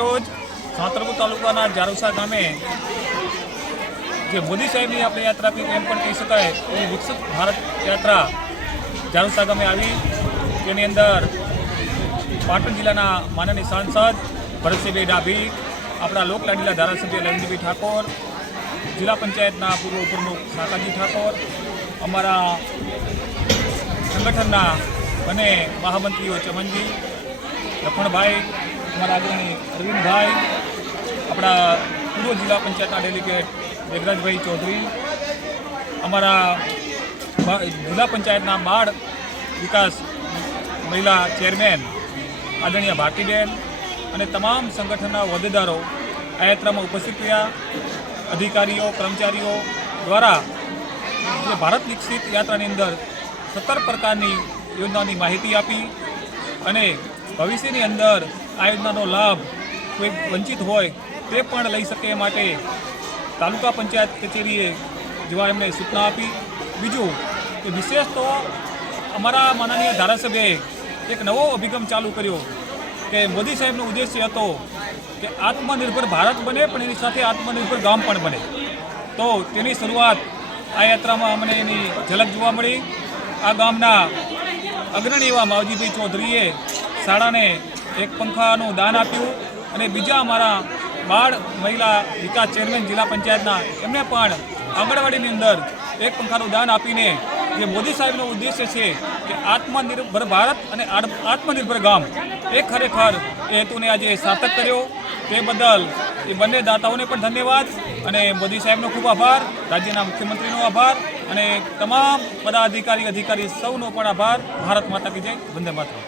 રોજ સાંતરપુર તાલુકાના જારુસા ગામે જે મોદી સાહેબની આપણે યાત્રા એમ પણ કહી શકાય એવી વિકસિત ભારત યાત્રા જારુસા ગામે આવી. તેની અંદર પાટણ જિલ્લાના માનનીય સાંસદ ભરતસિંહભાઈ ડાભી, આપણા લોકલાડીલા ધારાસભ્ય લલિતભાઈ ઠાકોર, જિલ્લા પંચાયતના પૂર્વ પ્રમુખ સાકાજી ઠાકોર, અમારા સંગઠનના બંને મહામંત્રીઓ ચમનજી, લખણભાઈ અમારા અગ્રણી અરવિંદભાઈ, આપણા પૂર્વ જિલ્લા પંચાયતના ડેલિગેટ મેઘરાજભાઈ ચૌધરી, અમારા જિલ્લા પંચાયતના બાળ વિકાસ મહિલા ચેરમેન આદરણીય ભારતીબેન અને તમામ સંગઠનના હોદ્દેદારો આ યાત્રામાં ઉપસ્થિત રહ્યા. અધિકારીઓ, કર્મચારીઓ દ્વારા જે ભારત વિકસિત યાત્રાની અંદર સત્તર પ્રકારની યોજનાઓની માહિતી આપી અને ભવિષ્યની અંદર આ યોજનાનો લાભ કોઈ વંચિત હોય તે પણ લઈ શકે એ માટે તાલુકા પંચાયત કચેરીએ જેવા એમને સૂચના આપી. બીજું કે વિશેષ તો અમારા માનનીય ધારાસભ્યએ એક નવો અભિગમ ચાલુ કર્યો કે મોદી સાહેબનો ઉદ્દેશ્ય હતો કે આત્મનિર્ભર ભારત બને, પણ એની સાથે આત્મનિર્ભર ગામ પણ બને. તો તેની શરૂઆત આ યાત્રામાં અમને એની ઝલક જોવા મળી. આ ગામના અગ્રણી એવા માવજીભાઈ ચૌધરીએ શાળાને એક પંખાનું દાન આપ્યું અને બીજા અમારા બાળ મહિલા વિકાસ ચેરમેન જિલ્લા પંચાયતના એમને પણ આંગણવાડીની અંદર એક પંખાનું દાન આપીને જે મોદી સાહેબનો ઉદ્દેશ્ય છે કે આત્મનિર્ભર ભારત અને આત્મનિર્ભર ગામ એ ખરેખર એ હેતુને આજે સાર્થક કર્યો. તે બદલ એ બંને દાતાઓને પણ ધન્યવાદ અને મોદી સાહેબનો ખૂબ આભાર, રાજ્યના મુખ્યમંત્રીનો આભાર અને તમામ પદાધિકારી અધિકારી સૌનો પણ આભાર. ભારત માતા કી જય, વંદે માતરમ.